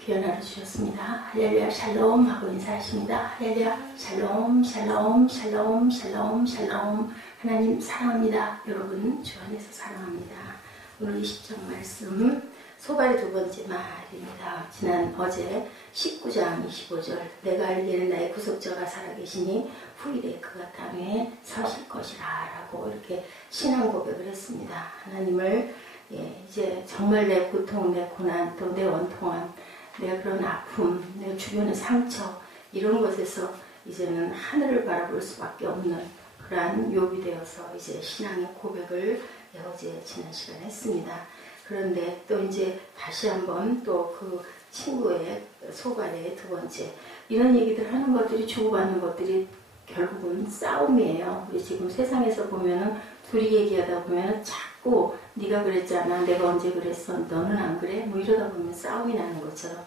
귀한 하루 주셨습니다. 할렐루야 샬롬 하고 인사하십니다. 할렐루야 샬롬 샬롬 샬롬 샬롬 샬롬. 하나님 사랑합니다. 여러분 주 안에서 사랑합니다. 오늘 20장 말씀 소발의 두 번째 말입니다. 어제 19장 25절 내가 알기에는 나의 구속자가 살아계시니 후일에 그가 땅에 서실 것이라 라고 이렇게 신앙 고백을 했습니다. 하나님을 이제 정말 내 고통, 내 고난, 또 내 원통함, 내 그런 아픔, 내 주변의 상처 이런 것에서 이제는 하늘을 바라볼 수밖에 없는 그러한 욥이 되어서 이제 신앙의 고백을 어제 지난 시간에 했습니다. 그런데 또 이제 다시 한번 또 그 친구의 소발의 두 번째 이런 얘기들 하는 것들이 주고받는 것들이 결국은 싸움이에요. 우리 지금 세상에서 보면은 둘이 얘기하다 보면은 자꾸 네가 그랬잖아, 내가 언제 그랬어, 너는 안 그래? 뭐 이러다 보면 싸움이 나는 것처럼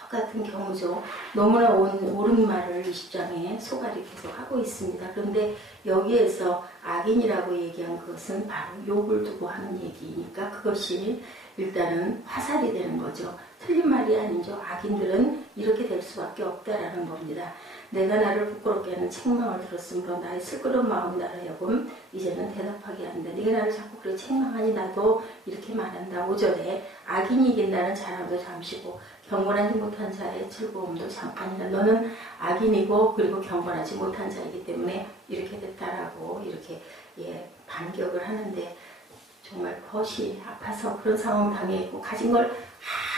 똑같은 경우죠. 너무나 옳은 말을 20장에 소발이 계속 하고 있습니다. 그런데 여기에서 악인이라고 얘기한 그것은 바로 욥을 두고 하는 얘기니까 그것이 일단은 화살이 되는 거죠. 틀린 말이 아니죠. 악인들은 이렇게 될 수밖에 없다라는 겁니다. 내가 나를 부끄럽게 하는 책망을 들었으므로 나의 슬그러운 마음 나를 여금 이제는 대답하게 한다. 네가 나를 자꾸 그렇게 책망하니 나도 이렇게 말한다. 5절에 악인이 이긴다는 자랑도 잠시고 경건하지 못한 자의 즐거움도 잠깐이다. 너는 악인이고 그리고 경건하지 못한 자이기 때문에 이렇게 됐다라고 이렇게 반격을 하는데 정말 벗이 아파서 그런 상황 당해있고 가진 걸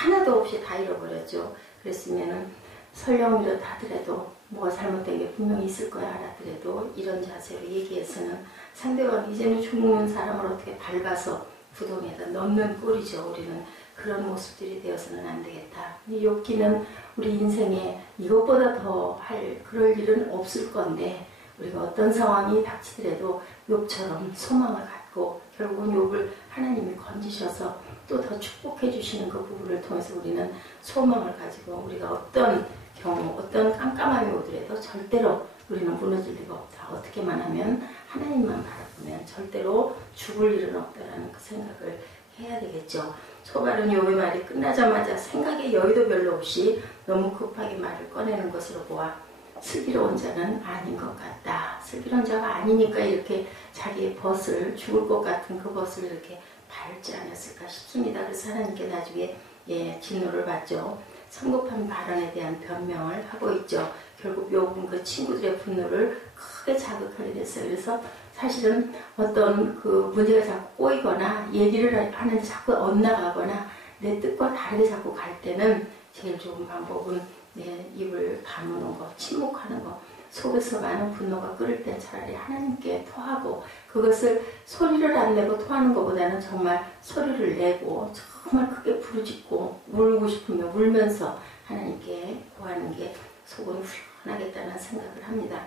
하나도 없이 다 잃어버렸죠. 그랬으면은 설령 이렇다 하더라도 뭐가 잘못된 게 분명히 있을 거야 알았더라도 이런 자세로 얘기해서는 상대방 이제는 죽는 사람을 어떻게 밟아서 구덩이에다 넣는 꼴이죠. 우리는 그런 모습들이 되어서는 안 되겠다. 이 욥기는 우리 인생에 이것보다 더 그럴 일은 없을 건데 우리가 어떤 상황이 닥치더라도 욥처럼 소망을 갖고 결국은 욥을 하나님이 건지셔서 또 더 축복해 주시는 그 부분을 통해서 우리는 소망을 가지고 우리가 어떤 경우 어떤 깜깜함이 오더라도 절대로 우리는 무너질 리가 없다. 어떻게만 하면 하나님만 바라보면 절대로 죽을 일은 없다라는 그 생각을 해야 되겠죠. 소발은 욥의 말이 끝나자마자 생각의 여유도 별로 없이 너무 급하게 말을 꺼내는 것으로 보아 슬기로운 자는 아닌 것 같다. 슬기로운 자가 아니니까 이렇게 자기의 벗을 죽을 것 같은 그 벗을 이렇게 밟지 않았을까 싶습니다. 그래서 하나님께 나중에 진노를 받죠. 성급한 발언에 대한 변명을 하고 있죠. 결국 욥은 그 친구들의 분노를 크게 자극하게 됐어요. 그래서 사실은 어떤 그 문제가 자꾸 꼬이거나 얘기를 하는데 자꾸 엇나가거나 내 뜻과 다르게 자꾸 갈 때는 제일 좋은 방법은 내 입을 다무는 거, 침묵하는 거. 속에서 많은 분노가 끓을 땐 차라리 하나님께 토하고 그것을 소리를 안 내고 토하는 것보다는 정말 소리를 내고 정말 크게 부르짖고 울고 싶으면 울면서 하나님께 구하는 게 속은 후련하겠다는 생각을 합니다.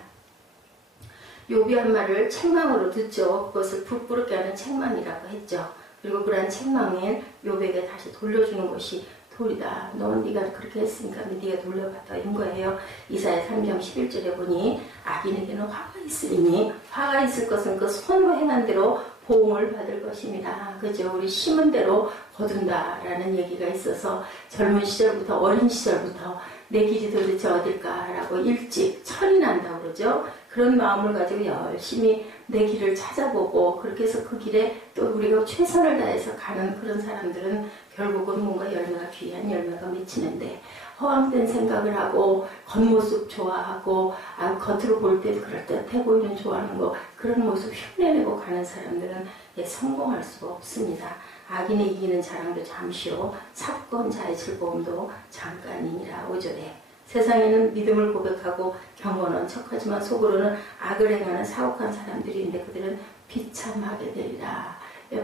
욥이 한 말을 책망으로 듣죠. 그것을 부끄럽게 하는 책망이라고 했죠. 그리고 그러한 책망을 욥에게 다시 돌려주는 것이 도리다. 넌 네가 그렇게 했으니까 네가 돌려받아 인 거예요. 이사야 3장 11절에 보니 악인에게는 화가 있으리니 화가 있을 것은 그 손으로 행한 대로 보응을 받을 것입니다. 그죠? 우리 심은 대로 거둔다라는 얘기가 있어서 젊은 시절부터 어린 시절부터 내 길이 도대체 어딜까라고 일찍 철이 난다고 그러죠. 그런 마음을 가지고 열심히 내 길을 찾아보고 그렇게 해서 그 길에 또 우리가 최선을 다해서 가는 그런 사람들은 결국은 뭔가 열매가 귀한 열매가 맺히는데 허황된 생각을 하고 겉모습 좋아하고 겉으로 볼 때 그럴듯해 보이는 좋아하는 거 그런 모습 흉내내고 가는 사람들은 성공할 수가 없습니다. 악인의 이기는 자랑도 잠시요 사건자의 즐거움도 잠깐이니라. 5절에 세상에는 믿음을 고백하고 경건한 척하지만 속으로는 악을 행하는 사혹한 사람들이 있는데 그들은 비참하게 되리라.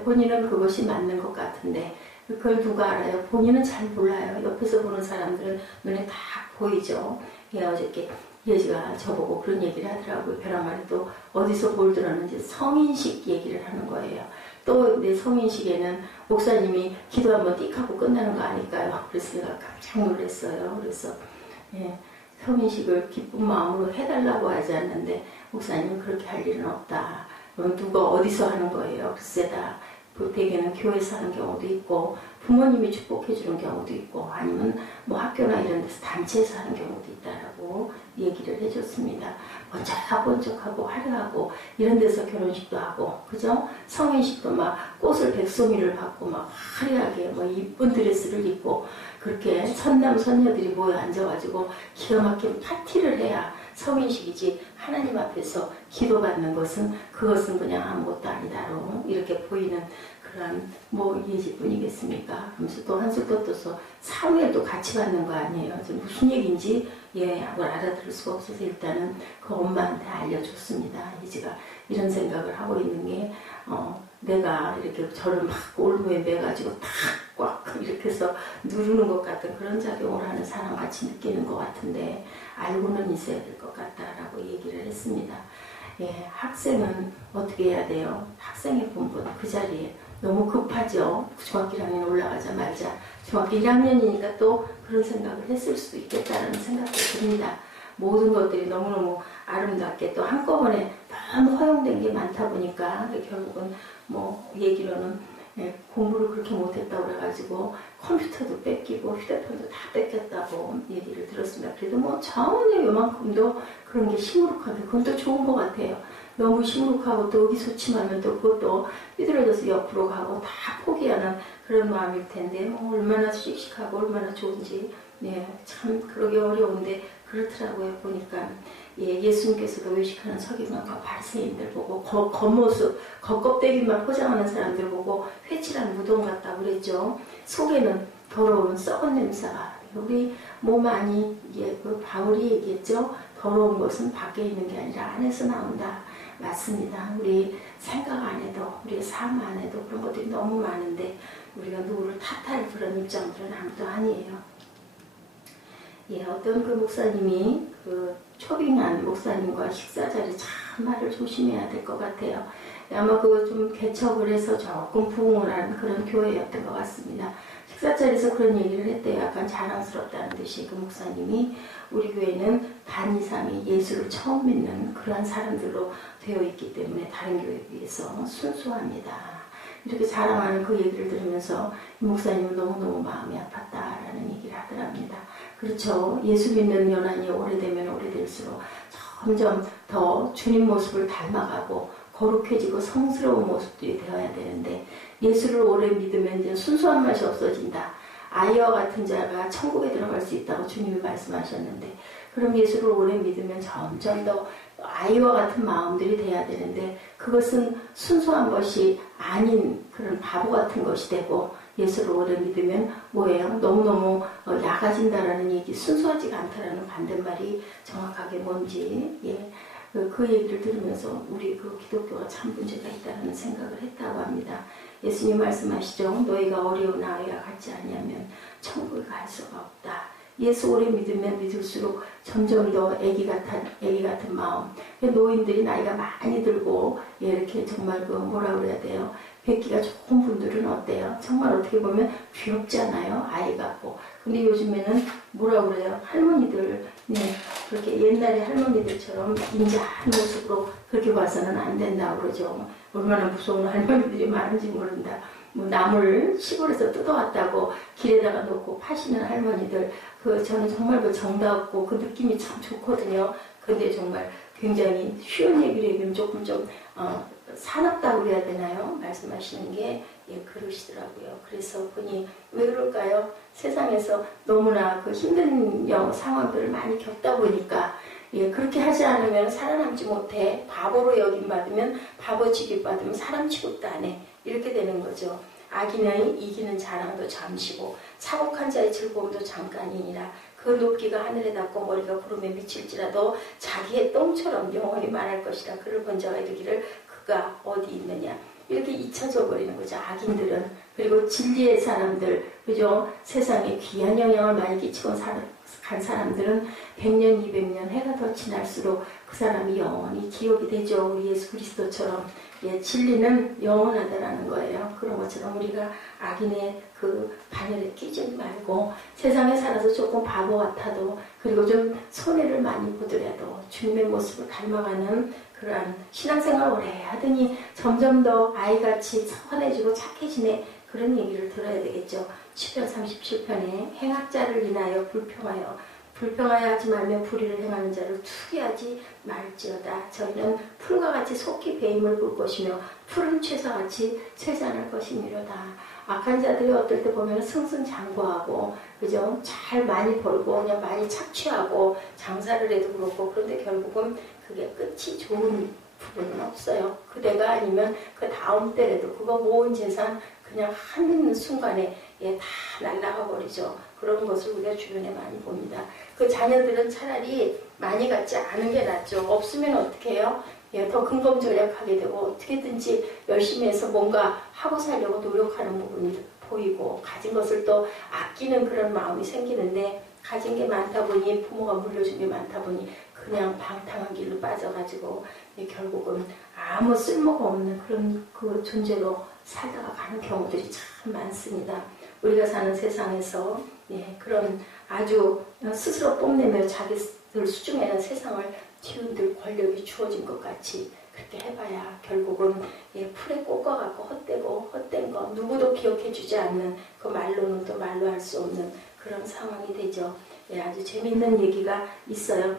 본인은 그것이 맞는 것 같은데 그걸 누가 알아요? 본인은 잘 몰라요. 옆에서 보는 사람들은 눈에 다 보이죠. 어저께 예지가 저보고 그런 얘기를 하더라고요. 벼랑말이 또 어디서 뭘 들었는지 성인식 얘기를 하는 거예요. 또 내 성인식에는 목사님이 기도 한번 띡 하고 끝나는 거 아닐까요? 그래서 내가 깜짝 놀랐어요. 그래서 성인식을 기쁜 마음으로 해달라고 하지 않는데 목사님은 그렇게 할 일은 없다. 그럼 누가 어디서 하는 거예요? 글쎄다. 대개는 교회에서 하는 경우도 있고 부모님이 축복해 주는 경우도 있고 아니면 뭐 학교나 이런 데서 단체에서 하는 경우도 있다라고 얘기를 해줬습니다. 번쩍번쩍하고 화려하고 이런 데서 결혼식도 하고 그죠? 성인식도 막 꽃을 백송이를 받고 막 화려하게 뭐 이쁜 드레스를 입고 그렇게 선남 선녀들이 모여 앉아가지고 기가 막힌 파티를 해야 성인식이지 하나님 앞에서 기도받는 것은 그것은 그냥 아무것도 아니다로 이렇게 보이는 그런 뭐 예지뿐이겠습니까? 그러면서 또 한술 더 떠서 사회도 같이 받는 거 아니에요. 무슨 얘기인지 그걸 알아들을 수가 없어서 일단은 그 엄마한테 알려줬습니다. 예지가 이런 생각을 하고 있는 게 내가 이렇게 저를 막 올무에 매가지고 탁 꽉 이렇게 해서 누르는 것 같은 그런 작용을 하는 사람같이 느끼는 것 같은데 알고는 있어야 될 것 같다라고 얘기를 했습니다. 예, 학생은 어떻게 해야 돼요? 학생의 본분 그 자리에 너무 급하죠. 중학교 1학년 올라가자마자 중학교 1학년이니까 또 그런 생각을 했을 수도 있겠다는 생각이 듭니다. 모든 것들이 너무너무 아름답게 또 한꺼번에 너무 허용된 게 많다 보니까 결국은 뭐 얘기로는 공부를 그렇게 못했다고 그래가지고 컴퓨터도 뺏기고 휴대폰도 다 뺏겼다고 얘기를 들었습니다. 그래도 뭐 전혀 요만큼도 그런 게 시무룩하게 그건 또 좋은 것 같아요. 너무 시무룩하고 또 의기소침하면 또 그것도 삐뚤어져서 옆으로 가고 다 포기하는 그런 마음일 텐데 뭐 얼마나 씩씩하고 얼마나 좋은지 참 그러기 어려운데 그렇더라고요. 보니까 예수님께서도 외식하는 서기관과 바리새인들 보고 겉모습, 겉껍데기만 포장하는 사람들 보고 회칠한 무덤 같다고 그랬죠. 속에는 더러운 썩은 냄새가 우리 몸 안이 그 바울이 얘기했죠. 더러운 것은 밖에 있는 게 아니라 안에서 나온다. 맞습니다. 우리 생각 안에도 우리의 삶 안에도 그런 것들이 너무 많은데 우리가 누구를 탓할 그런 입장들은 아무도 아니에요. 어떤 그 목사님이 그 초빙한 목사님과 식사 자리 참 말을 조심해야 될 것 같아요. 아마 그거 좀 개척을 해서 조금 부흥을 하는 그런 교회였던 것 같습니다. 식사 자리에서 그런 얘기를 했대요. 약간 자랑스럽다는 듯이 그 목사님이 우리 교회는 반 이상이 예수를 처음 믿는 그러한 사람들로 되어 있기 때문에 다른 교회에 비해서 순수합니다. 이렇게 자랑하는 그 얘기를 들으면서 이 목사님은 너무너무 마음이 아팠다라는 얘기를 하더랍니다. 그렇죠. 예수 믿는 연한이 오래되면 오래될수록 점점 더 주님 모습을 닮아가고 거룩해지고 성스러운 모습들이 되어야 되는데 예수를 오래 믿으면 이제 순수한 맛이 없어진다. 아이와 같은 자가 천국에 들어갈 수 있다고 주님이 말씀하셨는데 그럼 예수를 오래 믿으면 점점 더 아이와 같은 마음들이 돼야 되는데 그것은 순수한 것이 아닌 그런 바보 같은 것이 되고 예수를 오래 믿으면 뭐예요? 너무너무 약아진다라는 얘기, 순수하지가 않다라는 반대말이 정확하게 뭔지 그 얘기를 들으면서 우리 그 기독교가 참 문제가 있다는 생각을 했다고 합니다. 예수님 말씀하시죠. 너희가 어려운 아이와 같지 아니하면 천국에 갈 수가 없다. 예수 오래 믿으면 믿을수록 점점 더 애기 같은 마음. 노인들이 나이가 많이 들고 이렇게 정말 그 뭐라 그래야 돼요? 뵙기가 좋은 분들은 어때요? 정말 어떻게 보면 귀엽잖아요. 아이 같고. 근데 요즘에는 뭐라 그래요? 할머니들 그렇게 옛날에 할머니들처럼 인자한 모습으로 그렇게 봐서는 안 된다고 그러죠. 얼마나 무서운 할머니들이 많은지 모른다. 뭐 나물 시골에서 뜯어왔다고 길에다가 놓고 파시는 할머니들 저는 정말 그 정답고 그 느낌이 참 좋거든요. 근데 정말 굉장히 쉬운 얘기를 얘기하면 조금 좀 사납다고 그래야 되나요? 말씀하시는 게 그러시더라고요. 그래서 보니 왜 그럴까요? 세상에서 너무나 그 힘든 상황들을 많이 겪다 보니까 그렇게 하지 않으면 살아남지 못해. 바보로 여김받으면 바보 취급받으면 사람 취급도 안 해. 이렇게 되는 거죠. 악인의 이기는 자랑도 잠시고 사곡한 자의 즐거움도 잠깐이니라. 그 높이가 하늘에 닿고 머리가 구름에 미칠지라도 자기의 똥처럼 영원히 말할 것이라. 그를 본 자가 이르기를 그가 어디 있느냐. 이렇게 잊혀져 버리는 거죠. 악인들은. 그리고 진리의 사람들, 그죠? 세상에 귀한 영향을 많이 끼치고 간 사람들은 100년, 200년 해가 더 지날수록 그 사람이 영원히 기억이 되죠. 우리 예수 그리스도처럼. 진리는 영원하다라는 거예요. 그런 것처럼 우리가 악인의 그 반열에 끼지 말고 세상에 살아서 조금 바보 같아도 그리고 좀 손해를 많이 보더라도 주님의 모습을 닮아가는 그러한 신앙생활 오래 하더니 점점 더 아이같이 선해지고 착해지네. 그런 얘기를 들어야 되겠죠. 시편 37편에 행악자를 인하여 불평하여 하지 말며 불의를 행하는 자를 투기하지 말지어다. 저희는 풀과 같이 속히 배임을 볼 것이며 푸른 채사같이 쇠잔할 것이미로다. 악한 자들이 어떨 때 보면 승승장구하고 그죠? 잘 많이 벌고 그냥 많이 착취하고 장사를 해도 그렇고 그런데 결국은 그게 끝이 좋은 부분은 없어요. 그대가 아니면 그 다음 때라도 그거 모은 재산 그냥 한 순간에 다 날아가 버리죠. 그런 것을 우리가 주변에 많이 봅니다. 그 자녀들은 차라리 많이 갖지 않은 게 낫죠. 없으면 어떻게 해요? 더 근검절약하게 되고 어떻게든지 열심히 해서 뭔가 하고 살려고 노력하는 부분이 보이고 가진 것을 또 아끼는 그런 마음이 생기는데 가진 게 많다 보니 부모가 물려준 게 많다 보니 그냥 방탕한 길로 빠져가지고 결국은 아무 쓸모가 없는 그런 그 존재로 살다가 가는 경우들이 참 많습니다. 우리가 사는 세상에서 그런 아주 스스로 뽐내며 자기들 수중에는 세상을 뒤흔들 권력이 주어진 것 같이 그렇게 해봐야 결국은 풀에 꽂아갖고 헛된 거 누구도 기억해주지 않는 그 말로는 또 말로 할 수 없는 그런 상황이 되죠. 아주 재밌는 얘기가 있어요.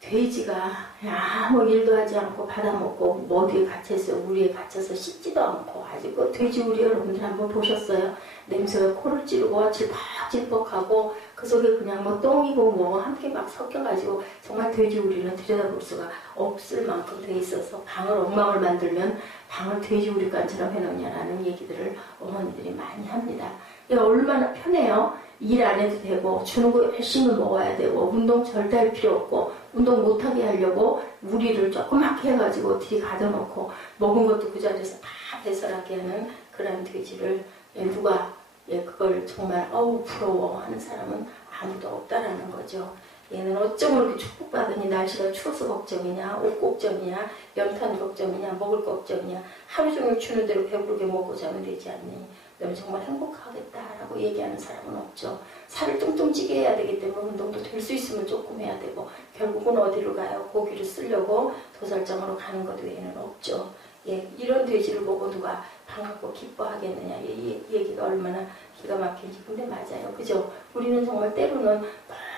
돼지가 아무 일도 하지 않고 받아먹고 어디에 갇혀서 우리에 갇혀서 씻지도 않고 아주 그 돼지우리 여러분들 한번 보셨어요? 냄새가 코를 찌르고 질퍽질퍽하고 그 속에 그냥 뭐 똥이고 뭐 함께 막 섞여가지고 정말 돼지우리는 들여다볼 수가 없을 만큼 돼 있어서 방을 엉망을 만들면 방을 돼지우리관처럼 해놓냐라는 얘기들을 어머니들이 많이 합니다. 얼마나 편해요. 일 안 해도 되고 주는 거 열심히 먹어야 되고 운동 절대 할 필요 없고 운동 못하게 하려고 우리를 조그맣게 해가지고 뒤에 가둬놓고 먹은 것도 그 자리에서 다 배설하게 하는 그런 돼지를 누가 그걸 정말 부러워 하는 사람은 아무도 없다라는 거죠. 얘는 어쩜 그렇게 축복받으니 날씨가 추워서 걱정이냐 옷 걱정이냐 연탄 걱정이냐 먹을 걱정이냐 하루 종일 주는 대로 배부르게 먹고 자면 되지 않니? 너는 정말 행복하겠다라고 얘기하는 사람은 없죠. 살을 뚱뚱 찌게 해야 되기 때문에 운동도 될 수 있으면 조금 해야 되고 결국은 어디로 가요? 고기를 쓰려고 도살장으로 가는 것 외에는 없죠. 이런 돼지를 보고 누가 반갑고 기뻐하겠느냐. 이 얘기가 얼마나 기가 막힌지. 근데 맞아요. 그죠? 우리는 정말 때로는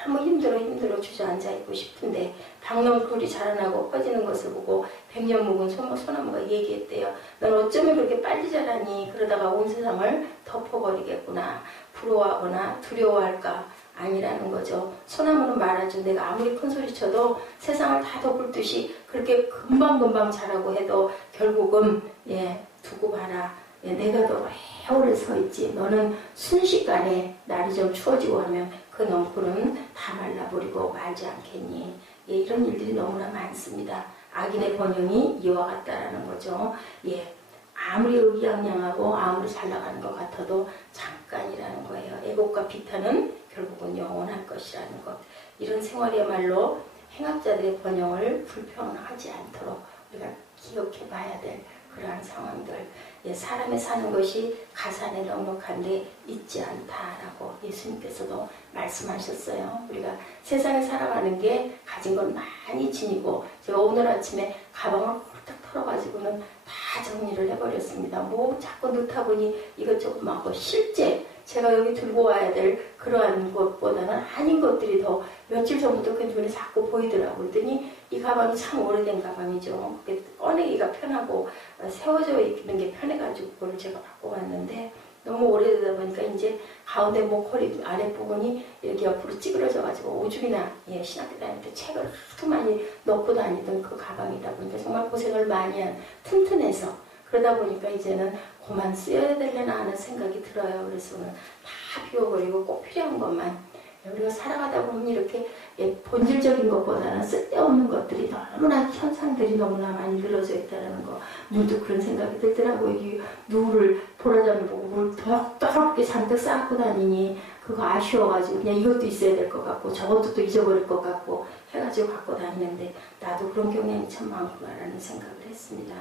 너무 힘들어 주저앉아 있고 싶은데 박놈 굴이 자라나고 퍼지는 것을 보고 100년 묵은 소나무가 얘기했대요. 넌 어쩌면 그렇게 빨리 자라니 그러다가 온 세상을 덮어버리겠구나. 부러워하거나 두려워할까? 아니라는 거죠. 소나무는 말하죠. 내가 아무리 큰 소리 쳐도 세상을 다 덮을 듯이 그렇게 금방금방 자라고 해도 결국은 두고 봐라. 내가 더 오래 서 있지. 너는 순식간에 날이 좀 추워지고 하면 그 넝쿨은 다 말라버리고 말지 않겠니. 이런 일들이 너무나 많습니다. 악인의 번영이 이와 같다라는 거죠. 아무리 의기양양하고 아무리 잘 나가는 것 같아도 잠깐이라는 거예요. 애곡과 비탄은 결국은 영원할 것이라는 것. 이런 생활이야말로 행악자들의 번영을 불평하지 않도록 우리가 기억해 봐야 될 그러한 상황들. 사람의 사는 것이 가산에 넉넉한데 있지 않다라고 예수님께서도 말씀하셨어요. 우리가 세상에 살아가는 게 가진 건 많이 지니고 제가 오늘 아침에 가방을 홀딱 털어가지고는 다 정리를 해버렸습니다. 뭐 자꾸 넣다 보니 이것저것 많고 실제 제가 여기 들고 와야 될 그러한 것보다는 아닌 것들이 더 며칠 전부터 그 눈에 자꾸 보이더라고요. 그랬더니 이 가방이 참 오래된 가방이죠. 그게 꺼내기가 편하고 세워져 있는 게 편해가지고 그걸 제가 갖고 왔는데 너무 오래되다 보니까 이제 가운데 목걸이 아랫부분이 이렇게 옆으로 찌그러져가지고 오줌이나 신학교 다닐 때 책을 하도 많이 넣고 다니던 그 가방이다 보니까 정말 고생을 많이 한 튼튼해서 그러다 보니까 이제는 그만 쓰여야 되려나 하는 생각이 들어요. 그래서는 다 비워버리고 꼭 필요한 것만. 우리가 살아가다 보면 이렇게 본질적인 것보다는 쓸데없는 것들이 너무나 현상들이 너무나 많이 늘어져 있다는 거. 물도 그런 생각이 들더라고요. 누구를 도라장을 보고 물 더럽게 잔뜩 쌓고 다니니 그거 아쉬워가지고 그냥 이것도 있어야 될 것 같고 저것도 또 잊어버릴 것 같고 해가지고 갖고 다니는데 나도 그런 경향이 참 많구나라는 생각을 했습니다.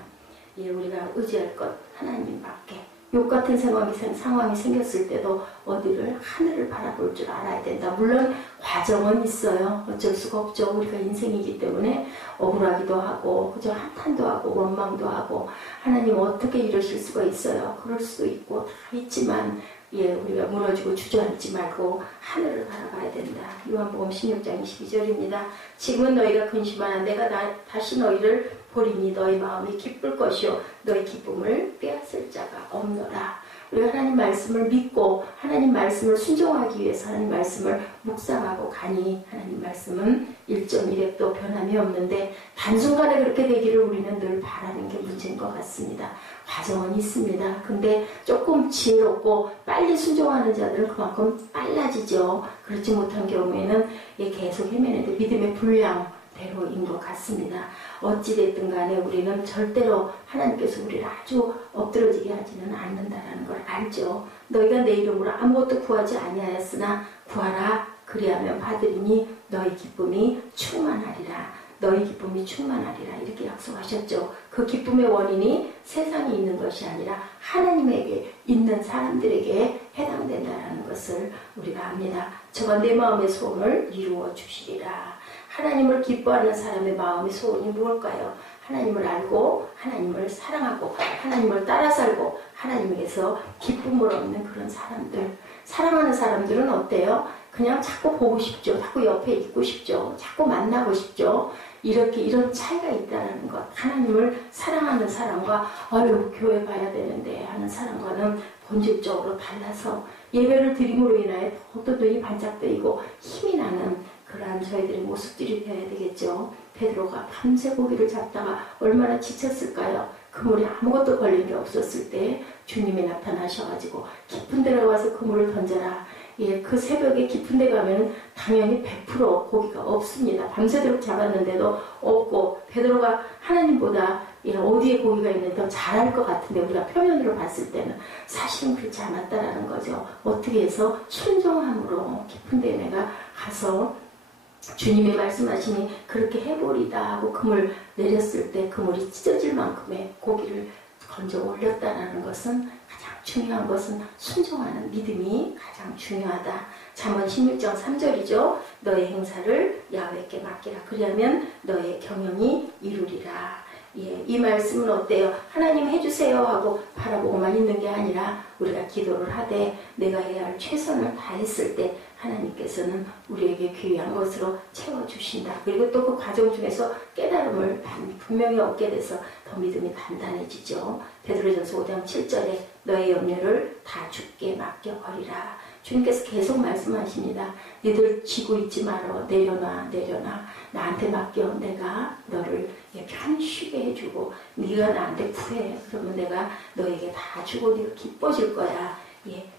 우리가 의지할 것 하나님밖에 욕 같은 상황이 생겼을 때도 어디를 하늘을 바라볼 줄 알아야 된다. 물론 과정은 있어요. 어쩔 수가 없죠. 우리가 인생이기 때문에 억울하기도 하고 그저 한탄도 하고 원망도 하고 하나님 어떻게 이러실 수가 있어요. 그럴 수도 있고 다 있지만 우리가 무너지고 주저앉지 말고 하늘을 바라봐야 된다. 요한복음 16장 22절입니다. 지금은 너희가 근심하나 내가 다시 너희를 보리니 너희 마음이 기쁠 것이요 너희 기쁨을 빼앗을 자가 없노라. 우리가 하나님 말씀을 믿고 하나님 말씀을 순종하기 위해서 하나님 말씀을 묵상하고 가니 하나님 말씀은 1.1획도 변함이 없는데 단순간에 그렇게 되기를 우리는 늘 바라는 게 문제인 것 같습니다. 과정은 있습니다. 근데 조금 지혜롭고 빨리 순종하는 자들은 그만큼 빨라지죠. 그렇지 못한 경우에는 계속 헤매는데 믿음의 분량대로인 것 같습니다. 어찌됐든 간에 우리는 절대로 하나님께서 우리를 아주 엎드러지게 하지는 않는다라는 걸 알죠. 너희가 내 이름으로 아무것도 구하지 아니하였으나 구하라 그리하면 받으리니 너희 기쁨이 충만하리라. 너희 기쁨이 충만하리라 이렇게 약속하셨죠. 그 기쁨의 원인이 세상에 있는 것이 아니라 하나님에게 있는 사람들에게 해당된다는 것을 우리가 압니다. 저가 내 마음의 소원을 이루어 주시리라. 하나님을 기뻐하는 사람의 마음의 소원이 무엇일까요? 하나님을 알고 하나님을 사랑하고 하나님을 따라 살고 하나님에게서 기쁨을 얻는 그런 사람들. 사랑하는 사람들은 어때요? 그냥 자꾸 보고 싶죠. 자꾸 옆에 있고 싶죠. 자꾸 만나고 싶죠. 이런 차이가 있다는 것. 하나님을 사랑하는 사람과 교회 가야 되는데 하는 사람과는 본질적으로 달라서 예배를 드림으로 인하여 더 눈이 반짝 뜨이고 힘이 나는 그러한 저희들의 모습들이 되어야 되겠죠. 베드로가 밤새 고기를 잡다가 얼마나 지쳤을까요? 그물에 아무것도 걸린 게 없었을 때 주님이 나타나셔가지고 깊은 데로 와서 그물을 던져라. 그 새벽에 깊은 데 가면 당연히 100% 고기가 없습니다. 밤새도록 잡았는데도 없고 베드로가 하나님보다 어디에 고기가 있는지 더 잘 알 것 같은데 우리가 표면으로 봤을 때는 사실은 그렇지 않았다라는 거죠. 어떻게 해서 순종함으로 깊은 데 내가 가서 주님이 말씀하시니 그렇게 해보리다 하고 그물 내렸을 때 그물이 찢어질 만큼의 고기를 건져 올렸다라는 것은 가장 중요한 것은 순종하는 믿음이 가장 중요하다. 잠언 16장 3절이죠. 너의 행사를 야훼께 맡기라. 그리하면 너의 경영이 이루리라. 이 말씀은 어때요? 하나님 해주세요 하고 바라보고만 있는 게 아니라 우리가 기도를 하되 내가 해야 할 최선을 다했을 때 하나님께서는 우리에게 귀한 것으로 채워주신다. 그리고 또 그 과정 중에서 깨달음을 분명히 얻게 돼서 더 믿음이 단단해지죠. 베드로전서 5장 7절에 너의 염려를 다 주께 맡겨버리라. 주님께서 계속 말씀하십니다. 너희들 지고 있지 말어. 내려놔. 나한테 맡겨. 내가 너를 편히 쉬게 해주고 네가 나한테 구해. 그러면 내가 너에게 다 주고 네가 기뻐질 거야.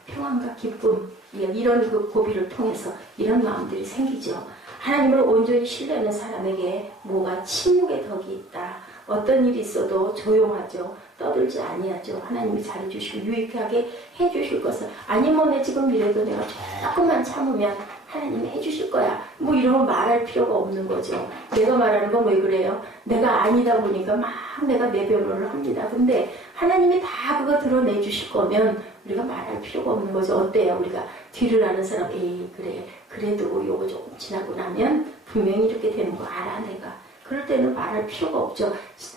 평안과 기쁨 이런 그 고비를 통해서 이런 마음들이 생기죠. 하나님을 온전히 신뢰하는 사람에게 뭐가 침묵의 덕이 있다. 어떤 일이 있어도 조용하죠. 떠들지 아니하죠. 하나님이 잘해주시고 유익하게 해주실 것을 아니면 내 지금 이래도 내가 조금만 참으면 하나님이 해주실 거야. 이런 거 말할 필요가 없는 거죠. 내가 말하는 건 왜 그래요? 내가 아니다 보니까 막 내가 내 변호를 합니다. 근데 하나님이 다 그거 드러내주실 거면 우리가 말할 필요가 없는 거죠. 어때요? 우리가 뒤를 아는 사람 그래 그래도 요거 조금 지나고 나면 분명히 이렇게 되는 거 알아 내가. 그럴 때는 말할 필요가 없죠.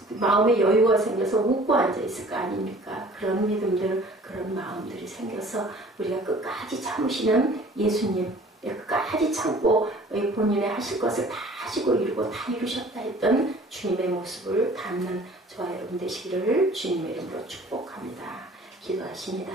마음에 여유가 생겨서 웃고 앉아있을 거 아닙니까? 그런 믿음들, 그런 마음들이 생겨서 우리가 끝까지 참으시는 예수님, 끝까지 참고 본인의 하실 것을 다 하시고 이루고 다 이루셨다 했던 주님의 모습을 담는 저와 여러분 되시기를 주님의 이름으로 축복합니다. 기도하십니다.